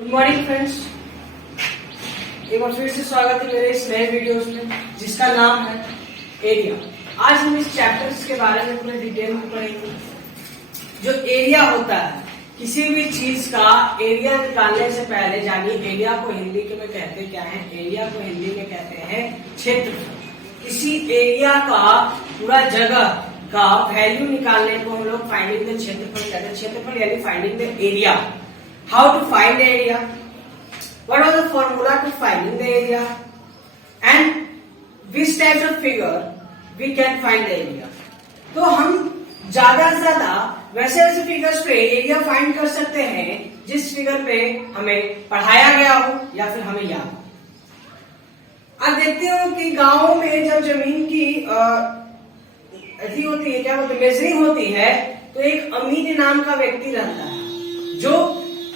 Good morning friends, एक बार फिर से स्वागत है मेरे इस नए वीडियोस में जिसका नाम है एरिया। आज हम इस चैप्टर्स के बारे में पूरे डिटेल में पढ़ेंगे। जो एरिया होता है किसी भी चीज का एरिया निकालने से पहले जानिए एरिया को हिंदी के में कहते क्या है। एरिया को हिंदी में कहते हैं क्षेत्रफल। किसी एरिया का पूरा जगह का वैल्यू निकालने को हम लोग फाइंडिंग द क्षेत्रफल कहते हैं। क्षेत्रफल यानी finding the area. How to find the area? What was the formula to finding the area? And which types of figure we can find the area? तो हम ज्यादा से ज्यादा वैसे फिगर्स पे एरिया फाइंड कर सकते हैं जिस फिगर पे हमें पढ़ाया गया हो या फिर हमें याद हो। आप देखते हो कि गांव में जब जमीन की ऐसी होती है, क्या बोलते हैं, मेजरिंग होती है, तो एक अमीन नाम का व्यक्ति रहता है जो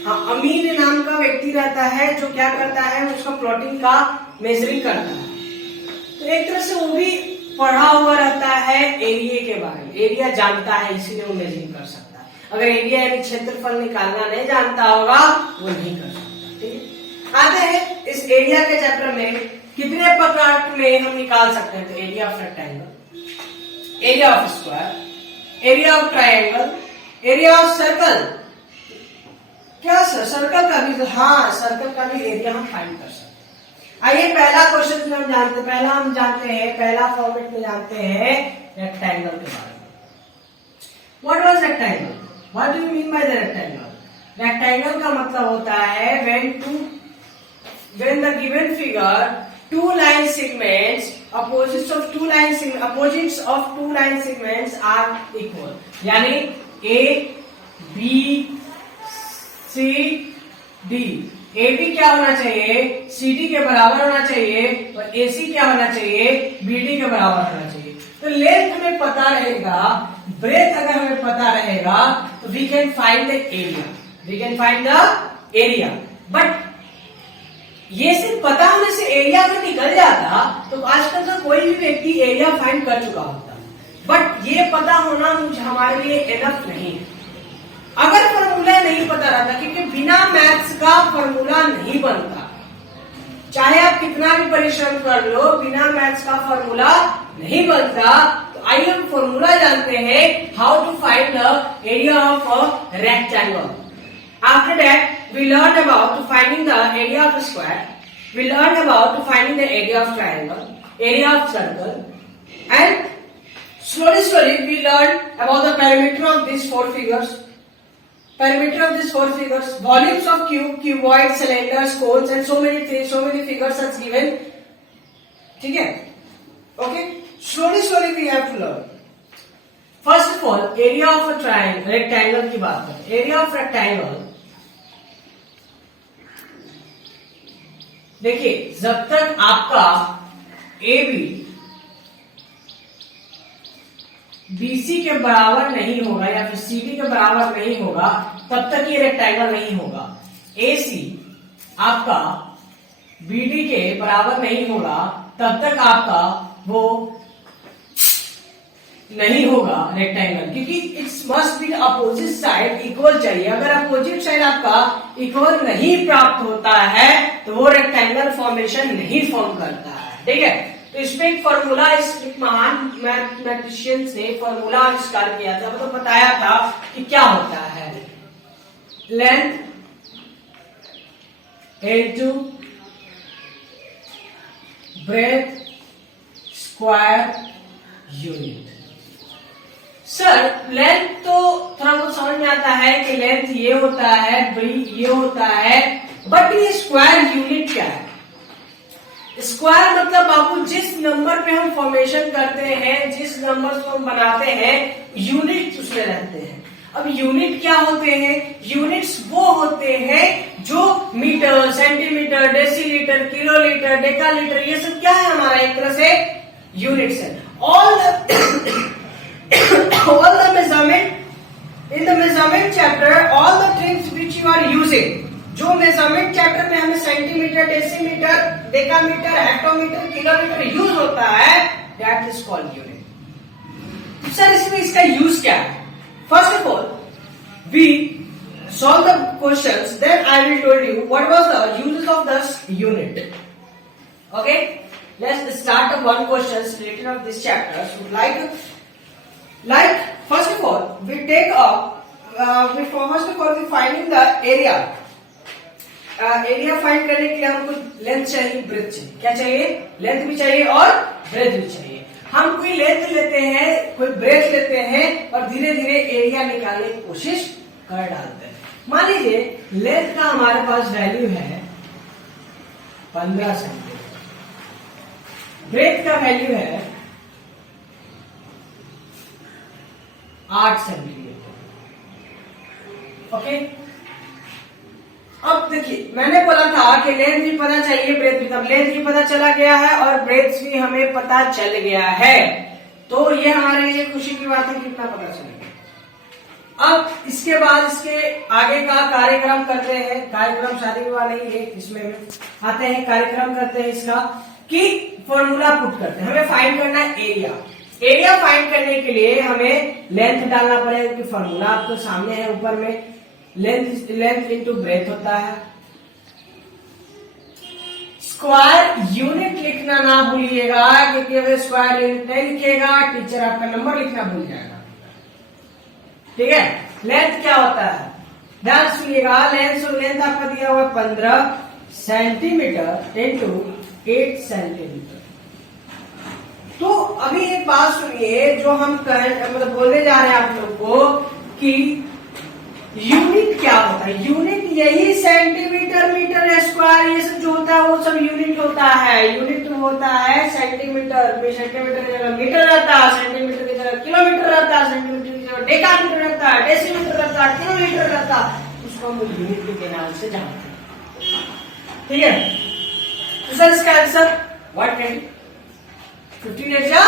अमीन नाम का व्यक्ति रहता है जो क्या करता है, उसका प्लॉटिंग का मेजरिंग करता है। तो एक तरह से वो भी पढ़ा हुआ रहता है एरिया के बारे में, एरिया जानता है, इसीलिए वो मेजरिंग कर सकता है। अगर एरिया यानी क्षेत्रफल निकालना नहीं जानता होगा वो नहीं कर सकता। ठीक है, आते हैं इस एरिया के चैप्टर में कितने प्रकार में हम निकाल सकते हैं। तो area of rectangle, area of square, area of triangle, area of circle. क्या सर सर्कल का भी? हाँ, सर्कल का भी एरिया हम फाइंड कर सकते हैं। आइए पहला क्वेश्चन हम जानते हैं, पहला फॉर्मेट में जानते हैं रेक्टेंगल के बारे में। What was rectangle? What do you mean by the rectangle? Rectangle का मतलब होता है when the given figure two line segments opposites of two line segments are equal। यानी A B C D, A B क्या होना चाहिए, C D के बराबर होना चाहिए, और ए सी क्या होना चाहिए, बी डी के बराबर होना चाहिए। तो लेंथ हमें पता रहेगा, ब्रेथ अगर हमें पता रहेगा तो we can find the area. But ये सिर्फ पता होने से एरिया अगर निकल जाता तो आजकल का कोई भी व्यक्ति एरिया फाइंड कर चुका होता। बट ये पता होना हमारे लिए एनफ नहीं है। अगर फॉर्मूला नहीं पता रहता, क्योंकि बिना मैथ्स का फॉर्मूला नहीं बनता, चाहे आप कितना भी परिश्रम कर लो, बिना मैथ्स का फॉर्मूला नहीं बनता। तो आइए हम फॉर्मूला जानते हैं, how to find the area of a rectangle. After that we learn about to finding the area of square, we learn about to finding the area of triangle, area of circle, and slowly we learn about the perimeter of these four figures, volumes of cube, cuboid, cylinders, cones, and so many figures are given। ठीक है, okay, slowly we have to learn। First of all, area of a triangle, rectangle की बात करें। Area of rectangle, देखिए जब तक आपका A B BC के बराबर नहीं होगा या फिर CD के बराबर नहीं होगा तब तक ये रेक्टेंगल नहीं होगा। AC आपका BD के बराबर नहीं होगा तब तक आपका वो नहीं होगा रेक्टेंगल, क्योंकि it's must be opposite side equal चाहिए। अगर अपोजिट साइड आपका इक्वल नहीं प्राप्त होता है तो वो रेक्टेंगल फॉर्मेशन नहीं फॉर्म करता है। ठीक है, तो इसमें एक फॉर्मूला, इस महान मैथमेटिशियंस ने फॉर्मूला आविष्कार किया था, मतलब बताया था कि क्या होता है। Length into breadth square unit. Sir length तो थोड़ा बहुत समझ में आता है कि लेंथ ये होता है, ब्रेथ ये होता है, बट ये स्क्वायर यूनिट क्या है? स्क्वायर मतलब बाबू जिस नंबर पे हम फॉर्मेशन करते हैं, जिस नंबर को हम बनाते हैं, यूनिट उसमें रहते हैं। अब यूनिट क्या होते हैं? यूनिट्स वो होते हैं जो मीटर, सेंटीमीटर, डेसीलीटर, किलोलीटर, डेकालीटर, ये सब क्या है हमारा एक तरह से यूनिट्स है। All the measurement in the measurement chapter, all the things which you are using, जो मेजरमेंट चैप्टर में हमें centimetre, decimetre, decametre, hectometre, kilometre use होता है, that is called unit. Sir इसमें इसका यूज क्या है? First of all we solve the questions, then I will tell you what was the uses of this unit. Okay, let's start the one questions related of this chapter. So like first of all we take up first of all we finding the area. Area find करने के लिए हमको length चाहिए, breath चाहिए. क्या चाहिए? Length भी चाहिए और ब्रेथ भी चाहिए. हम कोई लेंथ लेते हैं, कोई ब्रेथ लेते हैं और धीरे धीरे एरिया निकालने की कोशिश कर डालते हैं. मान लीजिए लेंथ का हमारे पास वैल्यू है 15 सेंटीमीटर, ब्रेथ का वैल्यू है 8 सेंटीमीटर. ओके, अब देखिए मैंने बोला था कि लेंथ भी पता चाहिए, ब्रेथ भी. तब लेंथ भी पता चला गया है और ब्रेथ भी हमें पता चल गया है, तो ये हमारे लिए खुशी की बात है. कितना पता चलेगा. अब इसके बाद इसके आगे का कार्यक्रम करते हैं. कार्यक्रम शादी विवाह नहीं है, इसमें आते हैं कार्यक्रम करते हैं इसका कि फॉर्मूला पुट करते हैं. हमें फाइंड करना है एरिया. एरिया फाइंड करने के लिए हमें लेंथ डालना पड़ेगा कि फॉर्मूला आपको सामने है ऊपर में. लेंथ इंटू ब्रेथ होता है. स्क्वायर यूनिट लिखना ना भूलिएगा, क्योंकि अगर स्क्वायर यूनिट नहीं लिखिएगा टीचर आपका नंबर लिखना भूल जाएगा. ठीक है. लेंथ क्या होता है ध्यान सुनिएगा. लेंथ आपका दिया हुआ 15 सेंटीमीटर इंटू 8 सेंटीमीटर. तो अभी एक बात सुनिए जो हम मतलब बोलने जा रहे हैं आप लोग को कि यूनिट क्या होता है. यूनिट यही सेंटीमीटर, मीटर, स्क्वायर, ये सब जो होता है वो सब यूनिट होता है. यूनिट होता है सेंटीमीटर. सेंटीमीटर की जगह मीटर रहता है, सेंटीमीटर की जगह किलोमीटर रहता है, सेंटीमीटर की जगह डेकामीटर रहता है, डेसीमीटर रहता है, किलोमीटर रहता है. उसको हम यूनिट के नाम से जानते हैं. ठीक है. तो सर इसका आंसर 120. 15 या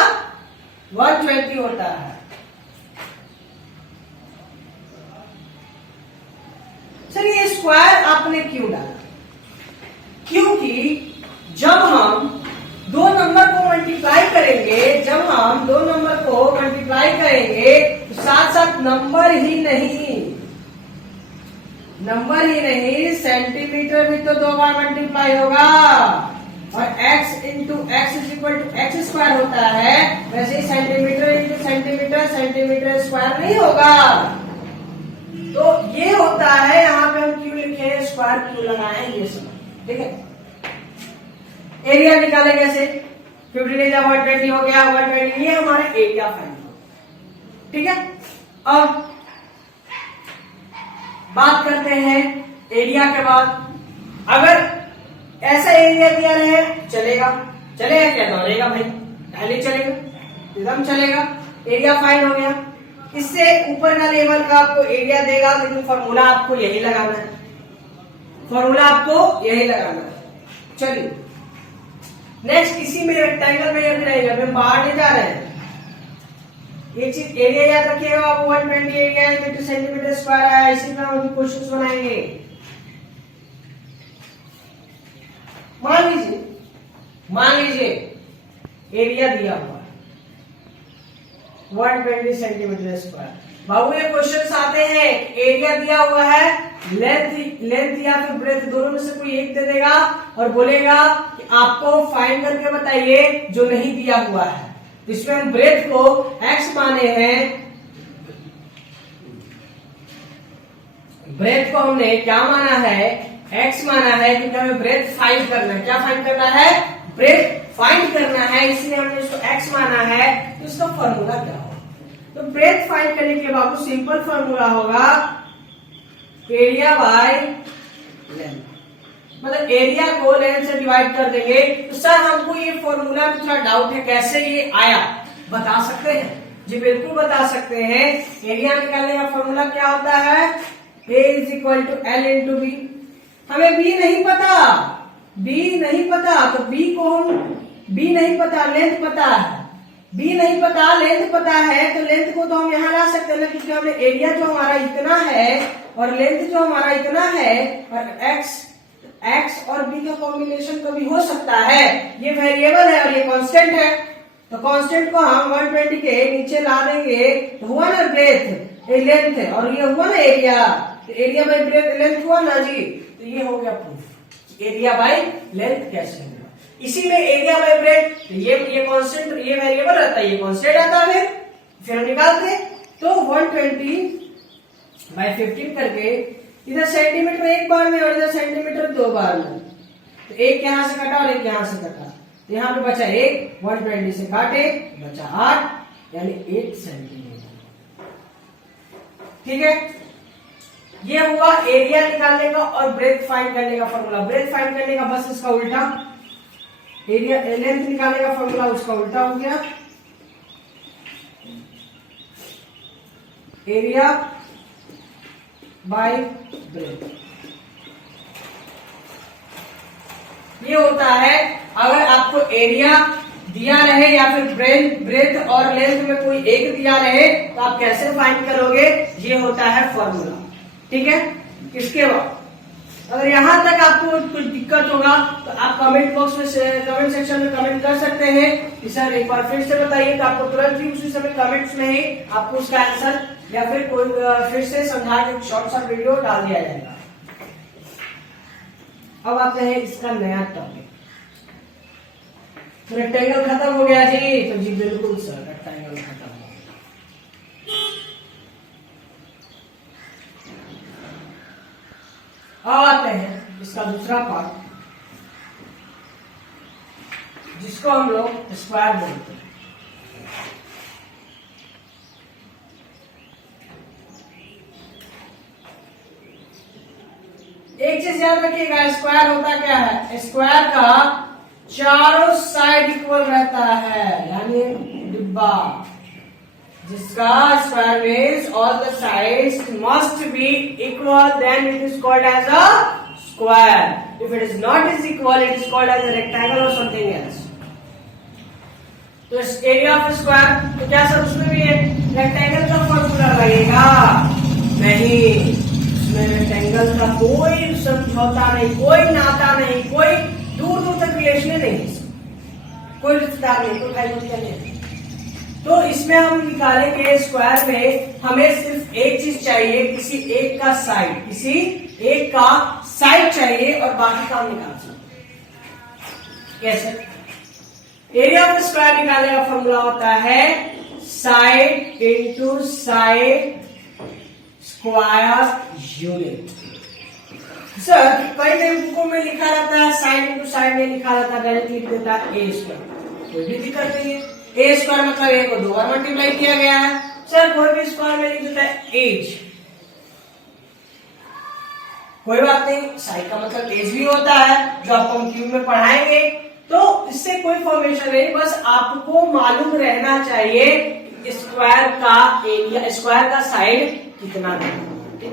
120 होता है. सर ये स्क्वायर आपने क्यों डाला? क्योंकि जब हम दो नंबर को मल्टीप्लाई करेंगे, तो साथ साथ नंबर ही नहीं सेंटीमीटर भी तो 2 बार मल्टीप्लाई होगा. और x into x is equal to x square होता है. वैसे ही सेंटीमीटर इंटू सेंटीमीटर स्क्वायर नहीं होगा. तो ये होता है. यहाँ पे हम क्यों लिखे स्क्वायर क्यों लगाए ये समझ. ठीक है. एरिया निकाले कैसे? 15 या 120 हो गया. 120 ये हमारा एरिया फाइंड हो. ठीक है. अब बात करते हैं एरिया के बाद. अगर ऐसा एरिया दिया रहे चलेगा क्या? दौड़ेगा भाई, पहले चलेगा, एकदम चलेगा. एरिया फाइंड हो गया. इससे ऊपर का लेवल का आपको एरिया देगा, लेकिन फॉर्मूला आपको यही लगाना है. चलिए नेक्स्ट इसी में रेक्टेंगल में अभी रहेगा, हम बाहर नहीं जा रहे हैं. एक चीज एरिया याद रखिएगा आप. 120 एरिया मीटर सेंटीमीटर स्क्वायर है. इसी में हम क्वेश्चंस बनाएंगे. मान लीजिए एरिया दिया हुआ 120 सेंटीमीटर स्क्वायर. बाबू ये क्वेश्चन आते हैं, एरिया दिया हुआ है, लेंथ या फिर ब्रेथ दोनों में से कोई एक दे देगा और बोलेगा कि आपको फाइंड करके बताइए जो नहीं दिया हुआ है. इसमें हम ब्रेथ को x माने हैं. ब्रेथ को हमने क्या माना है? x माना है, क्योंकि हमें ब्रेथ फाइंड करना है. क्या फाइंड करना है? ब्रेथ फाइंड करना है, इसलिए हमने इसको x माना है. तो इसका फॉर्मूला क्या होगा? तो ब्रेथ फाइंड करने के बाद सिंपल फॉर्मूला होगा एरिया बाय लेंथ. मतलब एरिया को लेंथ से डिवाइड कर देंगे. तो सर हमको ये फॉर्मूला में थोड़ा डाउट है, कैसे ये आया बता सकते हैं? जी बिल्कुल बता सकते हैं. एरिया निकालने का फॉर्मूला क्या होता है? A is equal to L into B. हमें बी नहीं पता, तो बी को हम नहीं पता, लेंथ पता है. बी नहीं पता, लेंथ पता है, तो लेंथ को तो हम यहाँ ला सकते हैं, क्योंकि हमने एरिया जो हमारा इतना है और लेंथ जो हमारा इतना है और एक्स और बी का कॉम्बिनेशन कभी हो सकता है. ये वेरिएबल है और ये कांस्टेंट है, तो कांस्टेंट को हम 120 के नीचे ला देंगे. तो हुआ ना ब्रेथ, ये लेंथ है, और ये हुआ ना area. Area bye breadth length हुआ ना जी, तो ये हो गया प्रूफ, एरिया बाय लेंथ कैसे होगा। इसी में एरिया बाय ब्रेथ, तो ये कांस्टेंट, ये वेरिएबल रहता है, ये कांस्टेंट आता है, फिर हम निकालते तो 120/15 करके इधर सेंटीमीटर एक बार में और इधर सेंटीमीटर 2 बार में, तो एक यहां से कटा और एक यहां से कटा, तो यहां पे बचा 1, 120 से काटे बचा 8 यानी 8 सेंटीमीटर। ठीक है, ये हुआ एरिया निकालने का और ब्रेथ फाइंड करने का फॉर्मूला। ब्रेथ फाइंड करने का बस इसका उल्टा, एरिया लेंथ निकालने का फॉर्मूला उसका उल्टा हो गया, एरिया बाय ब्रेथ। ये होता है अगर आपको एरिया दिया रहे या फिर ब्रेथ और लेंथ में कोई एक दिया रहे तो आप कैसे फाइंड करोगे, ये होता है फॉर्मूला। ठीक है, इसके बाद अगर यहां तक आपको कुछ दिक्कत होगा तो आप कमेंट बॉक्स में कमेंट सेक्शन में कमेंट कर सकते हैं कि सर एक बार फिर से बताइए, तो आपको तुरंत ही उसी समय कमेंट्स में ही आपको उसका आंसर या फिर कोई फिर से समझा के शॉर्ट वीडियो डाल दिया जाएगा। अब आते हैं इसका नया टॉपिक। रेक्टेंगल खत्म हो गया जी, तो जी बिल्कुल सर रेक्टेंगल खत्म हो गया। अब आते हैं इसका दूसरा पार्ट, जिसको हम लोग स्क्वायर बोलते हैं। एक चीज याद रखिएगा, स्क्वायर होता क्या है, स्क्वायर का चारों साइड इक्वल रहता है, यानी डिब्बा जिसका square means all the sides must be equal, then it is called as a square. If it is not is equal, it is called as a rectangle और समथिंग एल्स। तो area of square, तो क्या sir उसमें भी rectangle का formula लगेगा? नहीं, इसमें रेक्टेंगल का कोई समझौता नहीं, कोई नाता नहीं, कोई दूर दूर तक रिलेशन नहीं, कोई रिश्तेदार नहीं, कोई भाई नहीं। तो इसमें हम निकालेंगे स्क्वायर में हमें सिर्फ एक चीज चाहिए, किसी एक का साइड, किसी एक का साइड चाहिए और बाकी काम निकाल सकते। कैसे? एरिया ऑफ स्क्वायर निकालने का फॉर्मूला होता है side into side square unit. Sir कई बुकों में लिखा रहता है साइड इंटू साइड में लिखा रहता है, डायरेक्ट लिख देता है ए स्क्वायर, कोई भी दिक्कत नहीं है। ए स्क्वायर मतलब ए को 2 बार मल्टीप्लाई किया गया है। सर कोई भी स्क्वायर में लिख देता है एज, कोई बात नहीं, साइड का मतलब एज भी होता है जो आपको हम क्यूब में पढ़ाएंगे, तो इससे कोई फॉर्मेशन नहीं, बस आपको मालूम रहना चाहिए स्क्वायर का एरिया, स्क्वायर का साइड कितना है। ठीक है,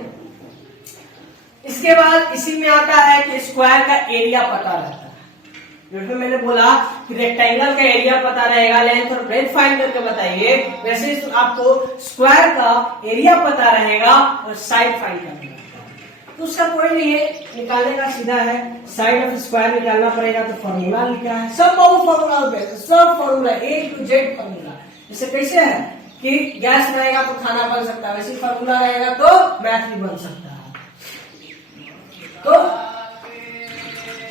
इसके बाद इसी में आता है कि स्क्वायर का एरिया पता रहता है। जैसे मैंने बोला कि रेक्टेंगल का एरिया पता रहेगा, लेंथ और ब्रेथ फाइंड करके बताइए, वैसे आपको स्क्वायर का एरिया पता रहेगा और साइड फाइंड करना रहेगा। तो उसका कोई नहीं है, निकालने का सीधा है, साइड ऑफ स्क्वायर निकालना पड़ेगा, तो फॉर्मूला लिखा है, सब फॉर्मूला, सब formula A to Z formula. जैसे कैसे है कि गैस रहेगा तो खाना बन सकता है, वैसे फॉर्मूला रहेगा तो मैथ भी बन सकता है। तो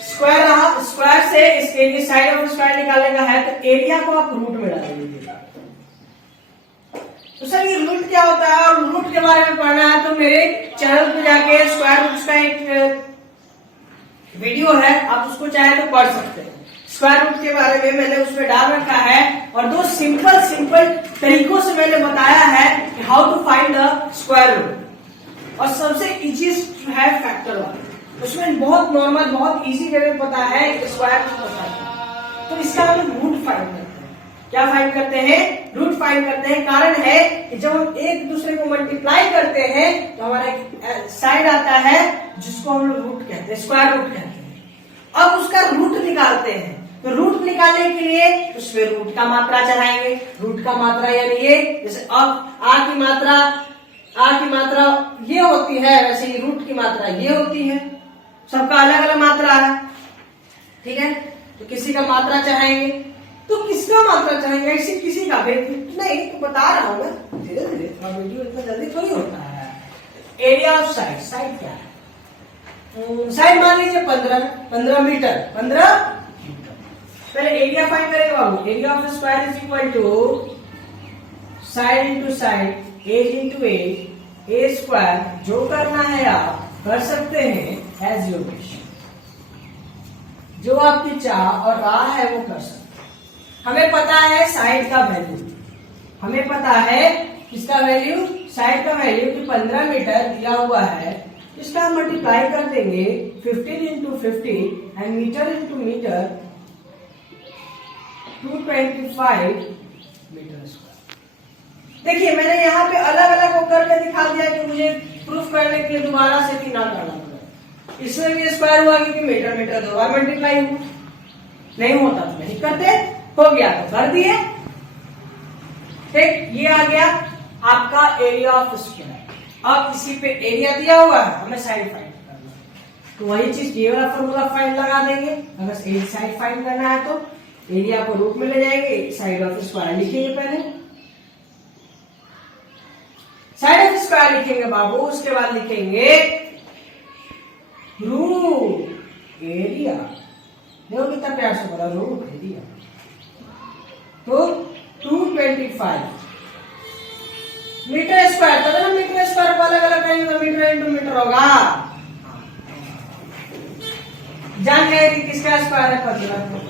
स्क्वायर से इसके लिए साइड ऑफ स्क्वायर निकालने का है, तो एरिया को आप रूट में डाल दीजिएगा। तो सर ये रूट क्या होता है और रूट के बारे में पढ़ना है तो मेरे चैनल पे जाके स्क्वायर रूट का एक वीडियो है, आप उसको चाहे तो पढ़ सकते हैं। स्क्वायर रूट के बारे में मैंने उसमें डाल रखा है और 2 सिंपल तरीकों से मैंने बताया है कि how to find the square root, और सबसे इजीएस्ट है फैक्टर वाला, उसमें बहुत नॉर्मल, बहुत इजी वे में पता है कि स्क्वायर रूट पता है। तो इसका हम रूट फाइंड करते हैं। क्या फाइंड करते हैं? रूट फाइंड करते हैं। कारण है कि जब हम एक दूसरे को मल्टीप्लाई करते हैं तो हमारा एक साइड आता है जिसको हम लोग रूट कहते हैं, स्क्वायर रूट कहते हैं। अब उसका रूट निकालते हैं, तो रूट निकालने के लिए उसमें रूट का मात्रा चढ़ाएंगे। रूट का मात्रा यानी ये, जैसे अब आ की मात्रा ये होती है, वैसे ही रूट की मात्रा ये होती है। सबका अलग अलग मात्रा है, ठीक है। तो किसी का मात्रा चाहेंगे, तो किसका मात्रा चाहेंगे? ऐसे किसी का भी नहीं, तो बता रहा हूं मैं, धीरे धीरे, थोड़ा वीडियो इतना जल्दी थोड़ी होता है। एरिया ऑफ साइड, साइड क्या है? साइड मान लीजिए 15 मीटर, 15 मीटर। पहले एरिया फाइंड करेंगे बाबू। Area of square is equal to side into side, edge into edge, a square. जो करना है आप कर सकते हैं एज योर विश, जो आपकी चाह और राह है वो कर सकते हैं। हमें पता है साइड का वैल्यू, हमें पता है इसका वैल्यू, साइड का वैल्यू कि 15 मीटर दिया हुआ है। इसका हम मल्टीप्लाई कर देंगे 15 into 50 and metre into metre, 225 metre square. देखिए मैंने यहाँ पे अलग अलग को करके दिखा दिया कि मुझे प्रूफ करने के लिए दोबारा से 3 करना पड़ेगा। इसमें भी स्क्वायर हुआ क्योंकि मीटर मीटर 2 बार मल्टीप्लाई हुआ, नहीं होता तो नहीं करते, हो गया तो कर दिए। ठीक, ये आ गया आपका एरिया ऑफ स्क्वायर। अब इसी पे एरिया दिया हुआ है, हमें साइड फाइंड करना है, तो वही चीज ये वाला फॉर्मूला फाइंड लगा देंगे। अगर साइड फाइंड करना है तो एरिया को रूट में ले जाएंगे, साइड ऑफ स्क्वायर लिखेंगे पहले, साइड ऑफ स्क्वायर लिखेंगे बाबू, उसके बाद लिखेंगे रूट एरिया। देखो कितना प्यार से बोला, रूट एरिया। तो 225 मीटर स्क्वायर, पता ना मीटर स्क्वायर को अलग अलग करेंगे तो मीटर इंटू मीटर होगा। जान गए कि किसका स्क्वायर है? 15।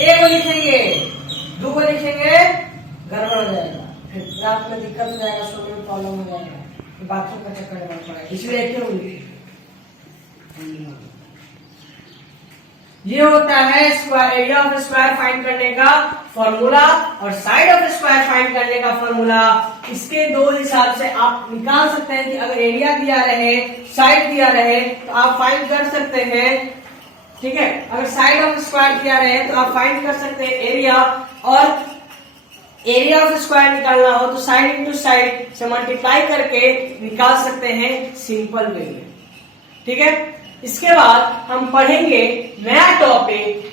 ए को लिखेंगे, 2 को लिखेंगे, गड़बड़ हो जाएगा, फिर रात में दिक्कत हो जाएगा, सोने में प्रॉब्लम हो जाएगा, बाथरूम का चक्कर लगना पड़ेगा, इसलिए एक क्यों लिखे। ये होता है square, area of square find करने का फॉर्मूला और साइड ऑफ स्क्वायर फाइंड करने का फॉर्मूला। इसके 2 हिसाब से आप निकाल सकते हैं कि अगर एरिया दिया रहे, साइड दिया रहे तो आप फाइंड कर सकते हैं। ठीक है, अगर साइड ऑफ स्क्वायर दिया रहे तो आप फाइंड कर सकते हैं एरिया, और एरिया ऑफ स्क्वायर निकालना हो तो साइड इंटू साइड से मल्टीप्लाई करके निकाल सकते हैं, सिंपल वे में। ठीक है, इसके बाद हम पढ़ेंगे नया टॉपिक।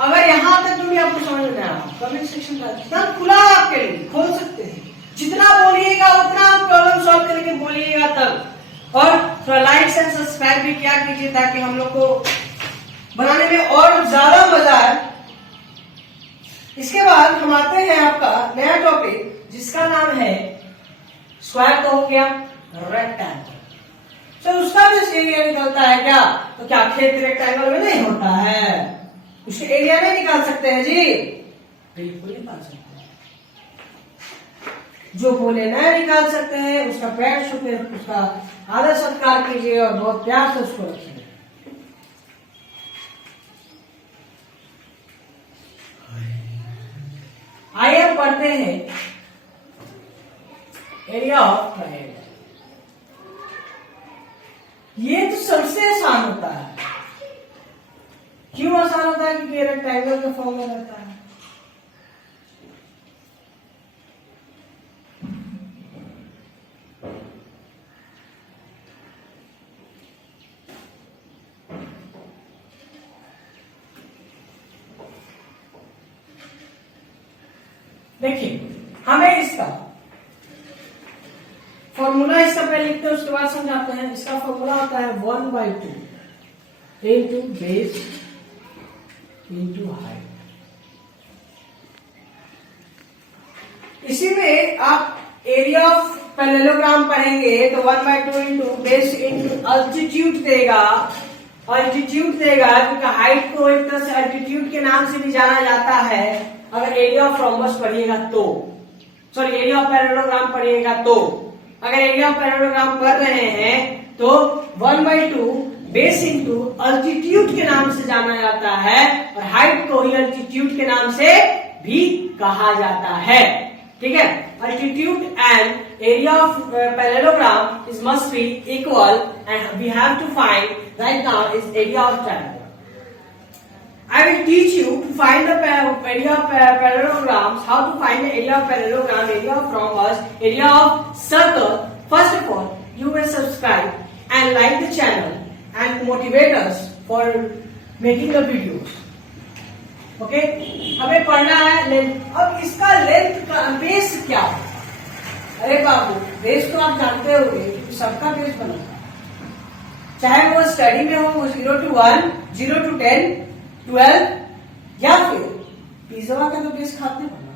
अगर यहां तक जो भी आपको समझ में आया, कमेंट सेक्शन का कितना खुला है आपके लिए, खोल सकते हैं, जितना बोलिएगा उतना आप प्रॉब्लम सॉल्व करके बोलिएगा तब। और थोड़ा लाइक एंड सब्सक्राइब भी क्या कीजिए ताकि हम लोग को बनाने में और ज्यादा मजा आए। इसके बाद हम आते हैं आपका नया टॉपिक जिसका नाम है स्क्वायर तो हो गया, रेक्टेंगल। तो उसका भी एरिया निकलता है क्या? तो क्या खेत रेक्टेंगल में नहीं होता है? उसके एरिया में निकाल सकते हैं जी, बिल्कुल निकाल सकते हैं। जो बोले ना निकाल सकते हैं, उसका पैर छुपे, उसका आदर सत्कार कीजिए और बहुत प्यार से उसको रखिए। आइए अब पढ़ते हैं एरिया ऑफ ट्रायंगल। ये तो सबसे आसान होता है। क्यों आसान होता है? क्योंकि रेक्टेंगल के फॉर्म में रहता है। देखिए, हमें इसका फॉर्मूला इसका पहले लिखते हैं, उसके बाद समझाते हैं। इसका फॉर्मूला होता है 1/2 इंटू बेस इंटू हाइट। इसी में आप एरिया ऑफ पैरेललोग्राम पढ़ेंगे तो 1/2 इंटू बेस इंटू अल्टीट्यूड देगा। अल्टीट्यूड देगा क्योंकि हाइट को एक तरह से अल्टीट्यूड के नाम से भी जाना जाता है। अगर एरिया ऑफ रोम्बस पढ़िएगा तो, सॉरी एरिया ऑफ पैरेललोग्राम पढ़िएगा तो, अगर एरिया ऑफ पैरेललोग्राम पढ़ रहे हैं तो 1/2 बेस इंटू अल्टीट्यूड के नाम से जाना जाता है, और हाइट को ही अल्टीट्यूड के नाम से भी कहा जाता है। ठीक है, altitude and area of parallelogram is must be equal and we have to find right now is area of triangle. I will teach you to find the area of parallelograms, how to find the area of parallelogram, area of rhombus, area of circle. First of all, you will subscribe and like the channel and motivate us for making the videos. Okay, हमें पढ़ना है length. अब इसका length का base क्या है? अरे बाबू, base तो आप जानते होंगे, सबका बेस बना, चाहे वो स्टडी में हो, वो 0 to 1, 0 to 10, 12 या फिर पिज्जा का तो बेस खाते बना,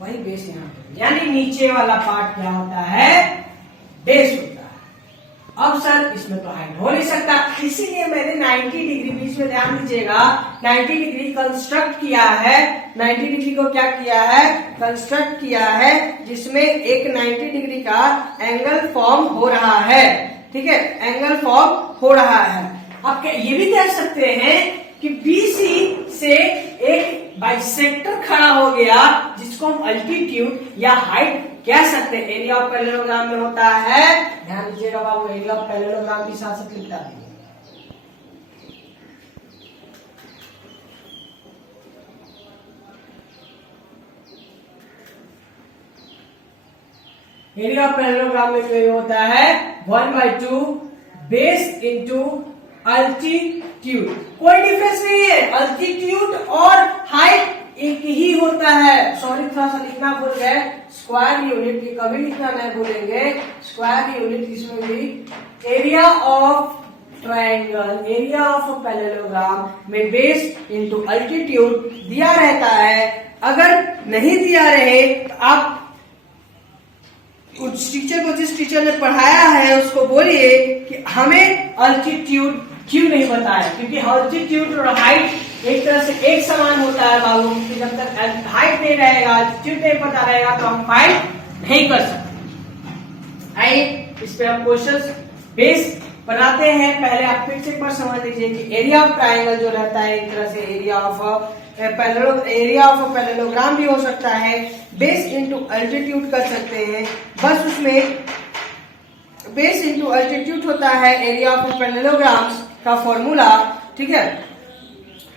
वही बेस यहाँ पे, यानी नीचे वाला पार्ट क्या होता है? बेस होता है। अब सर इसमें तो हाइट हो नहीं सकता, इसीलिए मैंने 90 डिग्री, बीच में ध्यान दीजिएगा, 90 डिग्री कंस्ट्रक्ट किया है। 90 डिग्री को क्या किया है? कंस्ट्रक्ट किया है, जिसमें एक 90 डिग्री का एंगल फॉर्म हो रहा है। ठीक है, एंगल फॉर्म हो रहा है। आप ये भी कह सकते हैं कि BC से एक बाइसेक्टर खड़ा हो गया, जिसको हम अल्टीट्यूड या हाइट कह सकते हैं। एरिया ऑफ पैरेललोग्राम में होता है, ध्यान दीजिएगा बाबू, एरिया ऑफ पैरेललोग्राम की साथ साथ लिखता है। एरिया ऑफ पैरेललोग्राम में जो होता है 1/2 बेस इंटू अल्टीट्यूड। कोई डिफरेंस नहीं है, अल्टीट्यूड और हाइट एक ही होता है। सॉरी, थोड़ा सा लिखना भूल गए, स्क्वायर यूनिट की कभी लिखना नहीं भूलेंगे, स्क्वायर यूनिट। इसमें भी area of triangle, area of parallelogram में बेस इंटू अल्टीट्यूड दिया रहता है। अगर नहीं दिया रहे तो आप उस टीचर को, जिस टीचर ने पढ़ाया है, उसको बोलिए कि हमें अल्टीट्यूड क्यों नहीं बताया, क्योंकि अल्टीट्यूड और हाइट एक तरह से एक समान होता है बाबू। जब तक हाइट नहीं रहेगा, अल्टीट्यूड नहीं पता रहेगा, तो हम फाइंड नहीं कर सकते। आइए इस पे हम क्वेश्चंस बेस बनाते हैं। पहले आप फिर से एक बार समझ लीजिए कि एरिया ऑफ ट्रायंगल जो रहता है, एक तरह से एरिया ऑफ पैरेललोग्राम भी हो सकता है, बेस इंटू अल्टीट्यूड कर सकते हैं। बस उसमें बेस इंटू अल्टीट्यूड होता है एरिया ऑफ पैरेललोग्राम्स का फॉर्मूला। ठीक है,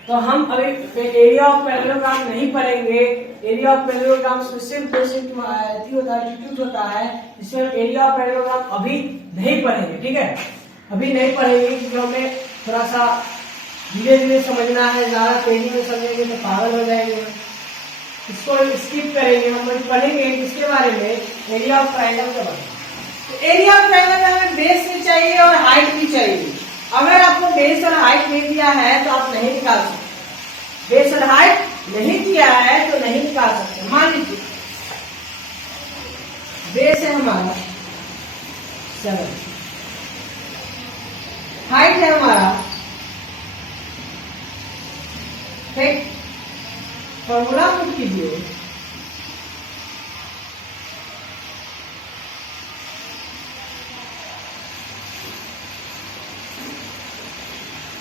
तो हम अभी एरिया ऑफ पैरेललोग्राम नहीं पढ़ेंगे। एरिया ऑफ पैरेललोग्राम्स में सिर्फ बेस इंटू अल्टीट्यूड होता है, इसमें एरिया ऑफ पैरेललोग्राम अभी नहीं पढ़ेंगे। ठीक है, अभी नहीं पढ़ेंगे क्योंकि हमें थोड़ा सा धीरे धीरे समझना है, ज्यादा तेजी में समझेंगे तो पागल हो जाएंगे, इसको स्किप करेंगे। हम पढ़ेंगे इसके बारे में, एरिया ऑफ ट्रायंगल के बारे में। तो एरिया ऑफ ट्रायंगल में हमें बेस भी चाहिए और हाइट भी चाहिए। अगर आपको बेस और हाइट नहीं दिया है तो आप नहीं निकाल सकते, बेस और हाइट नहीं दिया है तो नहीं निकाल सकते। मान लीजिए बेस है हमारा 7, हाइट है हमारा, ठीक, फॉर्मूला पुट कीजिए।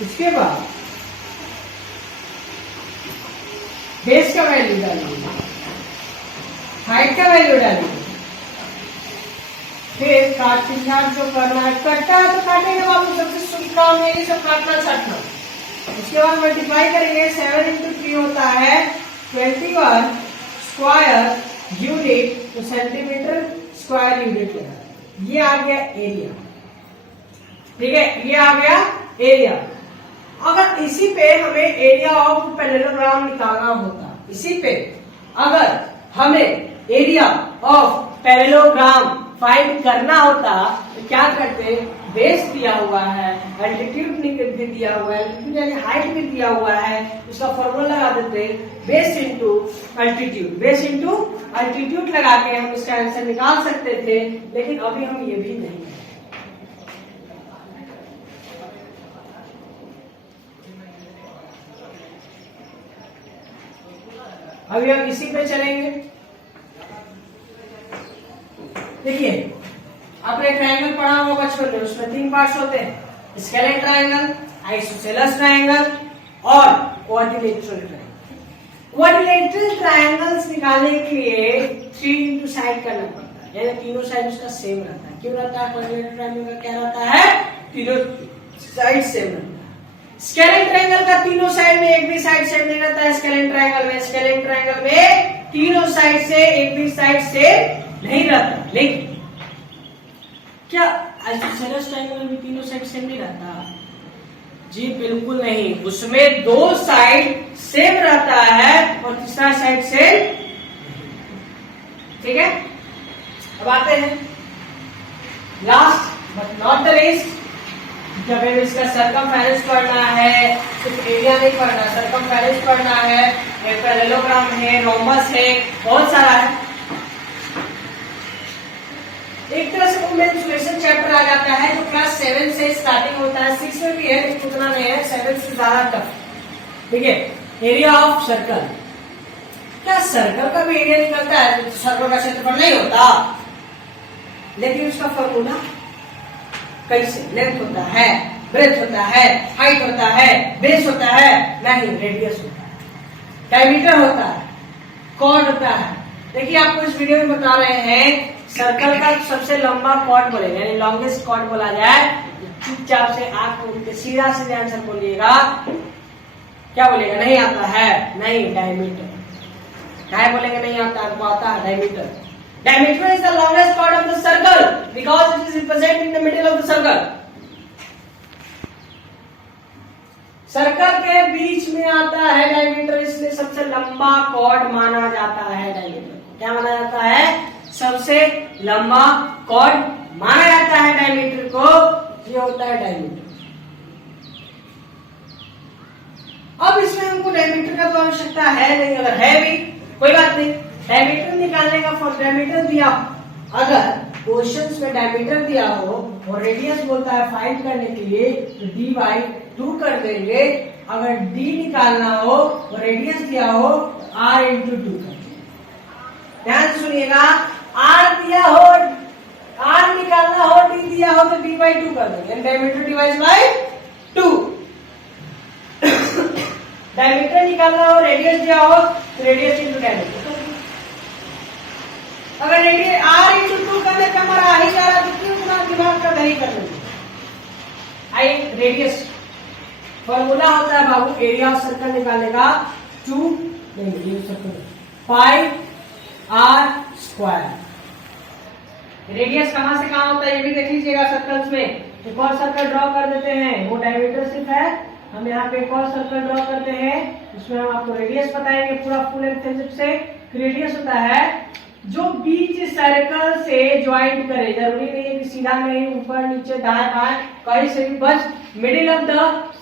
इसके बाद बेस का वैल्यू डालिए, हाइट का वैल्यू डालिए, फिर काट जो करना है, कटता है तो काटेंगे बाबू, सबसे शुभ काम है ये सब काटना छाटना। उसके बाद मल्टीप्लाई करेंगे, 7 into 3 होता है 21 स्क्वायर यूनिट, तो सेंटीमीटर स्क्वायर यूनिट लेना। ये आ गया एरिया। ठीक है, ये आ गया एरिया। अगर इसी पे हमें एरिया ऑफ पैरेललोग्राम निकालना होता, इसी पे अगर हमें एरिया ऑफ पैरेललोग्राम फाइंड करना होता तो क्या करते? बेस दिया हुआ है, अल्टीट्यूड भी दिया हुआ है, अल्टीट्यूड यानी हाइट भी दिया हुआ है, उसका फॉर्मूला लगा देते base into altitude. Base into altitude लगा के हम इसका आंसर निकाल सकते थे, लेकिन अभी हम ये भी नहीं। अभी हम इसी पे चलेंगे। देखिए, आपने ट्रायंगल पढ़ा होगा बचपन में, उसमें 3 पार्ट्स होते हैं, स्केलेन ट्रायंगल, आइसोसेलेस ट्रायंगल और क्वाड्रिलेटरल ट्रायंगल। क्वाड्रिलेटरल ट्रायंगल्स निकालने के लिए 3 इंटू साइड करना पड़ता है, यानी तीनों साइड उसका सेम रहता है। क्यों रहता है? क्वाड्रिलेटरल ट्रायंगल का क्या रहता है? तीनों साइड सेम रहता है। स्केलेन ट्रायंगल का तीनों साइड में एक भी साइड सेम नहीं रहता है। स्केलेन ट्रायंगल में तीनों साइड से एक भी साइड सेम नहीं रहता। लेकिन क्या आइसोसेलेस ट्रायंगल में तीनों साइड सेम नहीं रहता? जी बिल्कुल नहीं, उसमें 2 साइड सेम रहता है और तीसरा साइड सेम। ठीक है, अब आते हैं last but not the least, जब हमें इसका सरकमफेरेंस पढ़ना है, सिर्फ एरिया नहीं पढ़ना, सरकमफेरेंस पढ़ना है, पैरेललोग्राम है, रोम्बस है, बहुत सारा है। एक तरह से वो मेंस्ट्रुएशन चैप्टर आ जाता है जो क्लास 7 से स्टार्टिंग होता है, 6 में भी है लेकिन उतना नहीं है, 7 से ज्यादा टफ। ठीक है, एरिया ऑफ सर्कल, क्या सर्कल का भी एरिया निकलता है? तो सर्कल का क्षेत्रफल नहीं होता, लेकिन उसका फॉर्मूला कैसे? लेंथ होता है, ब्रेथ होता है, हाइट होता है, बेस होता है, नहीं रेडियस होता है, डायमीटर होता है, कॉर्ड होता है। देखिए आपको इस वीडियो में बता रहे हैं सर्कल का सबसे लंबा कॉर्ड बोलेंगे, यानी लॉन्गेस्ट कॉर्ड बोला जाए, चुपचाप से आंख खोल के सीधा सीधे आंसर बोलिएगा। क्या बोलेगा? नहीं आता है, नहीं डायमीटर। क्या बोलेंगे? नहीं आता, आपको आता है diameter. Diameter is the longest part of the circle because it is present in the middle of the circle. Circle के बीच में आता है डायमीटर, इसलिए सबसे लंबा कॉर्ड माना जाता है डायमीटर को। क्या माना जाता है? सबसे लंबा कॉर्ड माना जाता है डायमीटर को, ये होता है डायमीटर। अब इसमें हमको डायमीटर का तो आवश्यकता है नहीं, अगर है भी कोई बात नहीं। डायमीटर निकालने का फॉर डायमीटर दिया, अगर क्वेश्चंस में डायमीटर दिया हो और रेडियस बोलता है फाइंड करने के लिए, तो d/2 कर देंगे। अगर d निकालना हो और रेडियस दिया हो तो r/2 कर देंगे। ध्यान से सुनिएगा, r दिया हो, r निकालना हो, d दिया हो तो d/2 कर देंगे। Diameter divide by 2। डायमीटर निकालना हो, रेडियस दिया हो तो रेडियस इंटू डायमीटर। अगर रेडियस r/2 करने का हमारा ही जा रहा तो क्यों उतना दिमाग का दही कर लेंगे। आई रेडियस फॉर्मूला होता है बाबू एरिया ऑफ सर्कल निकालने का, 2 नहीं circle pi r square. Radius कहां से कहां होता है ये भी देख लीजिएगा। सर्कल्स में एक और सर्कल ड्रॉ कर देते हैं, वो डायमीटर सिर्फ है, हम यहाँ पे एक और सर्कल ड्रॉ करते हैं, उसमें हम आपको रेडियस बताएंगे पूरा फुल लेंथ से। रेडियस होता है जो बीच सर्कल से ज्वाइंट करे, जरूरी नहीं है कि सीधा नहीं, ऊपर नीचे दाएं बाएं कहीं से भी, बस मिडिल ऑफ द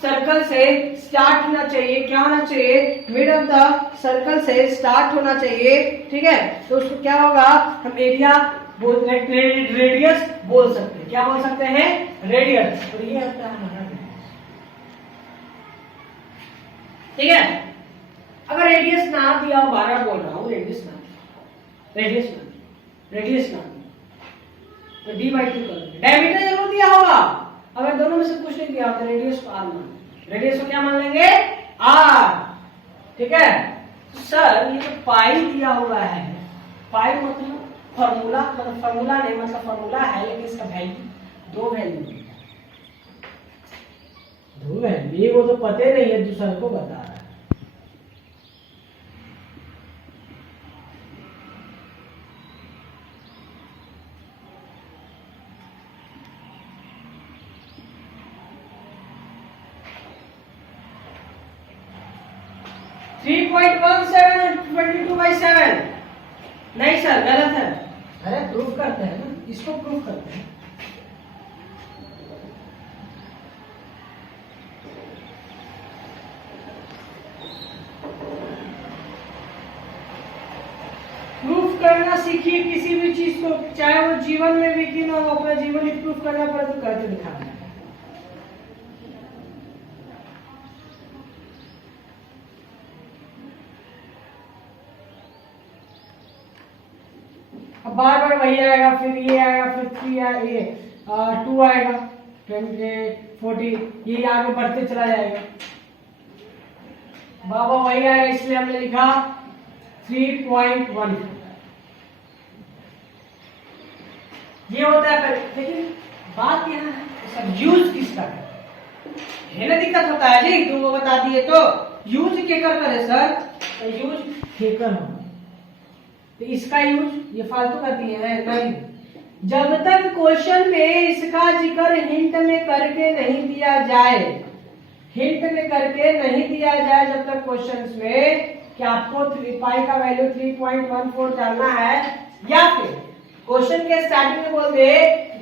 सर्कल से स्टार्ट होना चाहिए। क्या होना चाहिए? मिड ऑफ द सर्कल से स्टार्ट होना चाहिए। ठीक है, तो उसको क्या होगा, हम एरिया बोल, रेडियस बोल सकते हैं। क्या बोल सकते हैं? रेडियस। और ये होता है हमारा रेडियस। ठीक है, अगर रेडियस ना दिया हो, 12 बोल रहा हूँ, रेडियस ना तो d/2 कर देंगे। डायमीटर जरूर दिया होगा, अगर दोनों में से कुछ नहीं दिया हो तो रेडियस को r मान लेंगे। रेडियस को क्या मान लेंगे? r। ठीक है, तो सर ये जो पाई दिया हुआ है, पाई मतलब फॉर्मूला, मतलब फॉर्मूला नहीं, मतलब फॉर्मूला है लेकिन इसका वैल्यू 2 वैल्यू, वो तो पते नहीं है, दूसरे को बता रहा है। थ्री 22/7 नहीं सर, गलत है। अरे प्रूफ करते हैं ना, इसको प्रूफ करते हैं। प्रूफ करना सीखिए किसी भी चीज को, चाहे वो जीवन में भी क्यों ना हो, अपना जीवन ही प्रूफ करना पड़े तो करके दिखाना। अब बार बार वही आएगा, फिर ये आएगा, फिर 3 ये 2 आएगा, 20 40, ये आगे बढ़ते चला जाएगा। बाबा वही आएगा, इसलिए हमने लिखा 3.1। ये होता है, लेकिन बात यह है सब यूज किसका है ना, दिक्कत होता है जी। तुमको बता दिए तो यूज केकर करे सर, तो यूज केकर हो, तो इसका यूज ये फालतू कर दिए हैं नहीं। जब तक क्वेश्चन में इसका जिक्र हिंट में करके नहीं दिया जाए हिंट में करके नहीं दिया जाए जब तक क्वेश्चंस में कि आपको पाई का वैल्यू 3.14 डालना है, या फिर क्वेश्चन के स्टार्टिंग में बोल दे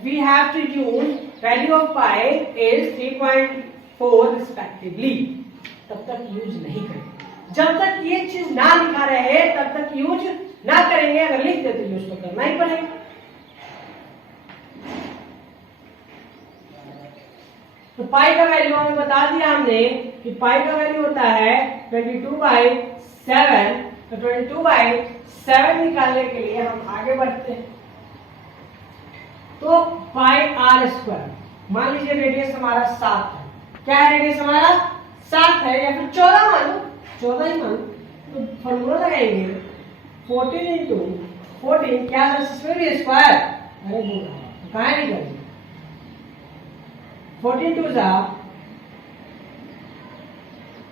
we have to use value of pi is 3.4 respectively, तब तक यूज नहीं करेंगे। जब तक ये चीज ना लिखा रहे तब तक यूज ना करेंगे, अगर लिख दे तो यूज तो करना ही पड़ेगा। तो पाई का वैल्यू हमें बता दिया हमने कि पाई का वैल्यू होता है 22/7। तो 22/7 निकालने के लिए हम आगे बढ़ते हैं। तो पाई आर स्क्वायर, मान लीजिए रेडियस हमारा 7 है। क्या है रेडियस हमारा 7 है, या फिर 14 मानो, 14 ही मानो। तो फॉर्मूला लगाएंगे 14 इंटू 14, क्या इसमें भी स्क्वायर, अरे कहा नहीं करेंगे 14 2 जा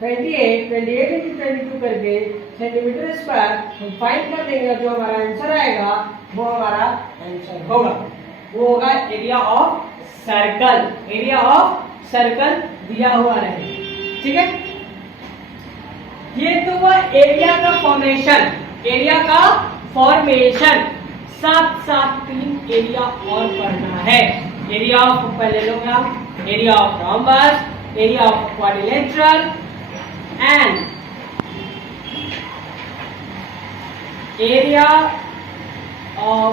28, 28 इंटू 22 करके सेंटीमीटर स्क्वायर हम फाइंड कर देंगे। जो हमारा आंसर आएगा वो हमारा आंसर होगा, वो होगा area of circle. Area of circle दिया हुआ रहे, ठीक है। ये तो वो एरिया का फॉर्मेशन, एरिया का फॉर्मेशन। साथ साथ 3 एरिया और पढ़ना है। Area of parallelogram, area of rhombus, area of quadrilateral and area of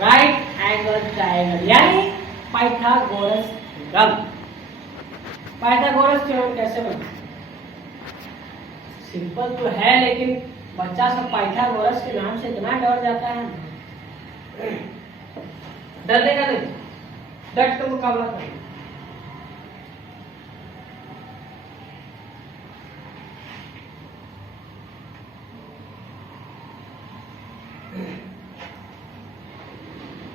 right angle triangle, यानी पाइथागोरस थ्योरम। पाइथागोरस थ्योरम कैसे बनता है? सिंपल तो है, लेकिन बच्चा सब पाइथागोरस के नाम से इतना डर जाता है। डरने का नहीं, डट तो मुकाबला कर।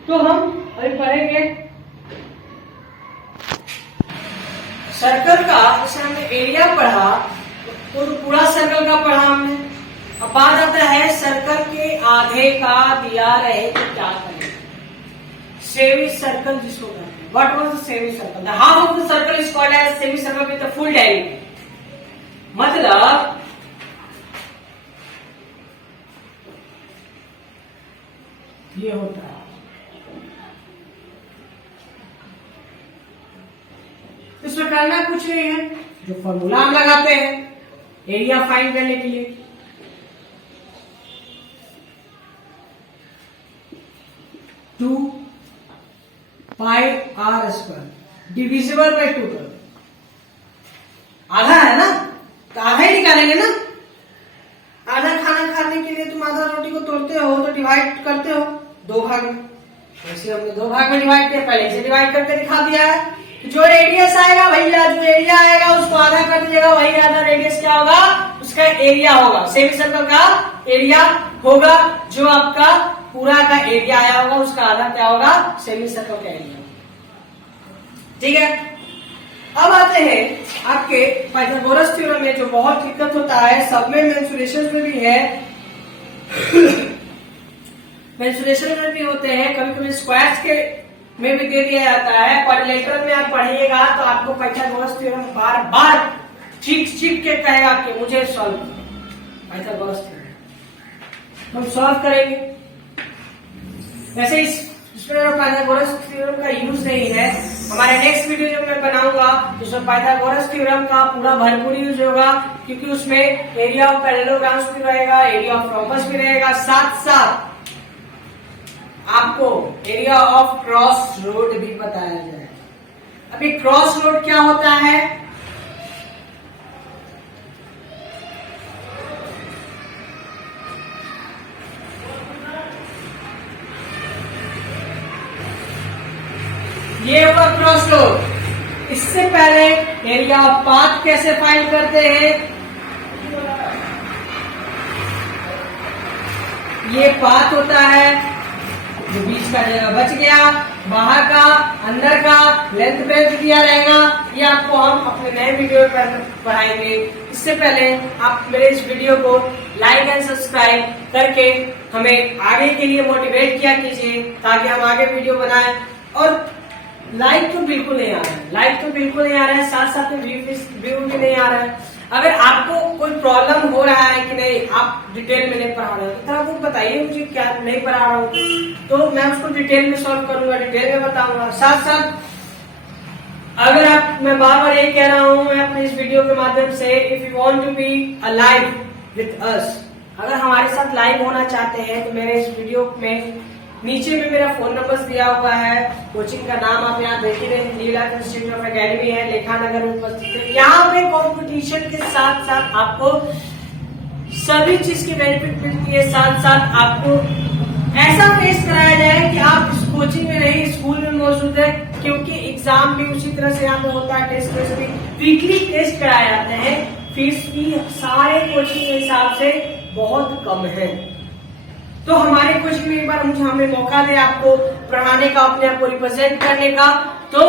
तो हम अभी पढ़ेंगे सर्कल का। जैसे हमने एरिया पढ़ा तो पूरा सर्कल का पढ़ा हमने। अब बात आता है सर्कल के आधे का दिया रहे तो क्या करें। सेमी सर्कल जिसको कहते हैं, what was the semi circle? The half of the circle is called as semi circle with the full diameter. मतलब ये होता है, इसमें करना कुछ नहीं है, जो फॉर्मूला हम लगाते हैं एरिया फाइंड करने के लिए। Two pi r square divisible by 2 कर, आधा है ना तो आधा ही निकालेंगे ना। आधा खाना खाने के लिए तुम आधा रोटी को तोड़ते हो तो डिवाइड करते हो 2 भाग में। वैसे हमने 2 भाग में डिवाइड किया, पहले से डिवाइड करके दिखा दिया है। जो रेडियस आएगा भैया, जो एरिया आएगा उसको आधा कर दीजिएगा, वही आधा रेडियस क्या होगा, उसका एरिया होगा। सेमी सर्कल का एरिया होगा, जो आपका पूरा का एरिया आया होगा उसका आधा क्या होगा, सेमी सर्कल का एरिया। ठीक है। अब आते हैं आपके पाइथागोरस थ्योरम में जो बहुत दिक्कत होता है, सब में मेंसुरेशन में भी है, मेंसुरेशन में भी होते हैं, कभी कभी स्क्वायर्स के में भी दे दिया जाता है। क्वाड्रिलेटरल में आप पढ़िएगा तो आपको पाइथागोरस थ्योरम बार बार चीख के कहेगा कि मुझे सॉल्व करो पाइथागोरस थ्योरम। हम सॉल्व करेंगे। वैसे इसमें पाइथागोरस थ्योरम का यूज नहीं है। हमारे नेक्स्ट वीडियो जो मैं बनाऊंगा उसमें पाइथागोरस थ्योरम का पूरा भरपूर यूज होगा, क्योंकि उसमें एरिया ऑफ पैरेललोग्राम्स भी रहेगा, एरिया ऑफ रोम्बस भी रहेगा, साथ साथ आपको एरिया ऑफ क्रॉस रोड भी बताया जाएगा। अभी क्रॉस रोड क्या होता है? ये होगा क्रॉस रोड। इससे पहले एरिया ऑफ पाथ कैसे फाइंड करते हैं? ये पाथ होता है जो बीच का जगह बच गया, बाहर का अंदर का लेंथ ब्रेथ दिया रहेगा। ये आपको हम अपने नए वीडियो पर पढ़ाएंगे। इससे पहले आप मेरे इस वीडियो को लाइक एंड सब्सक्राइब करके हमें आगे के लिए मोटिवेट किया कीजिए, ताकि हम आगे वीडियो बनाएं और लाइक तो बिल्कुल नहीं आ रहा है, लाइक तो बिल्कुल नहीं आ रहा है, साथ साथ में व्यू भी नहीं आ रहा है। अगर आपको कोई प्रॉब्लम हो रहा है कि नहीं, आप डिटेल में नहीं पढ़ा रहे हो, तो आप वो बताइए मुझे क्या नहीं पढ़ा रहा हूँ, तो मैं उसको डिटेल में सॉल्व करूंगा, डिटेल में बताऊंगा। साथ साथ अगर मैं बार बार ये कह रहा हूँ मैं अपने इस वीडियो के माध्यम से, if you want to be alive with us, अगर हमारे साथ लाइव होना चाहते हैं तो मेरे इस वीडियो में नीचे में मेरा फोन नंबर दिया हुआ है। कोचिंग का नाम आप यहाँ देख ही रहे हैं, new life institute of academy है, लेखा नगर में उपस्थित है। यहाँ पे कंपटीशन के साथ साथ आपको सभी चीज की बेनिफिट मिलती है, साथ साथ आपको ऐसा फेस कराया जाए कि आप इस कोचिंग में नहीं स्कूल में मौजूद है, क्योंकि एग्जाम भी उसी तरह से यहाँ पे होता है, टेस्ट भी वीकली टेस्ट कराए जाते हैं। फीस भी सारे कोचिंग के हिसाब से बहुत कम है। तो हमारे कोचिंग में एक बार हमें मौका दे आपको पढ़ाने का, अपने आप को रिप्रेजेंट करने का। तो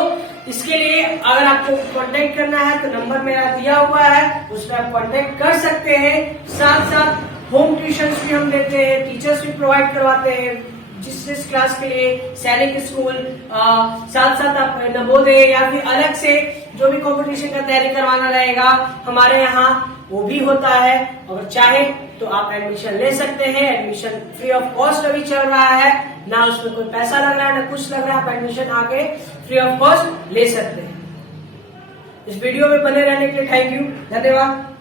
इसके लिए अगर आपको कांटेक्ट करना है तो नंबर मेरा दिया हुआ है, उस पर आप कांटेक्ट कर सकते हैं। साथ साथ होम ट्यूशन भी हम देते हैं, टीचर्स भी प्रोवाइड करवाते हैं जिस क्लास के लिए, सैनिक स्कूल, साथ साथ आप नवोदय या फिर अलग से जो भी कंपटीशन का तैयारी करवाना रहेगा हमारे यहाँ वो भी होता है। अगर चाहे तो आप एडमिशन ले सकते हैं, एडमिशन फ्री ऑफ कॉस्ट अभी चल रहा है, ना उसमें कोई पैसा लग रहा है ना कुछ लग रहा है, आप एडमिशन आके फ्री ऑफ कॉस्ट ले सकते हैं। इस वीडियो में बने रहने के लिए थैंक यू, धन्यवाद।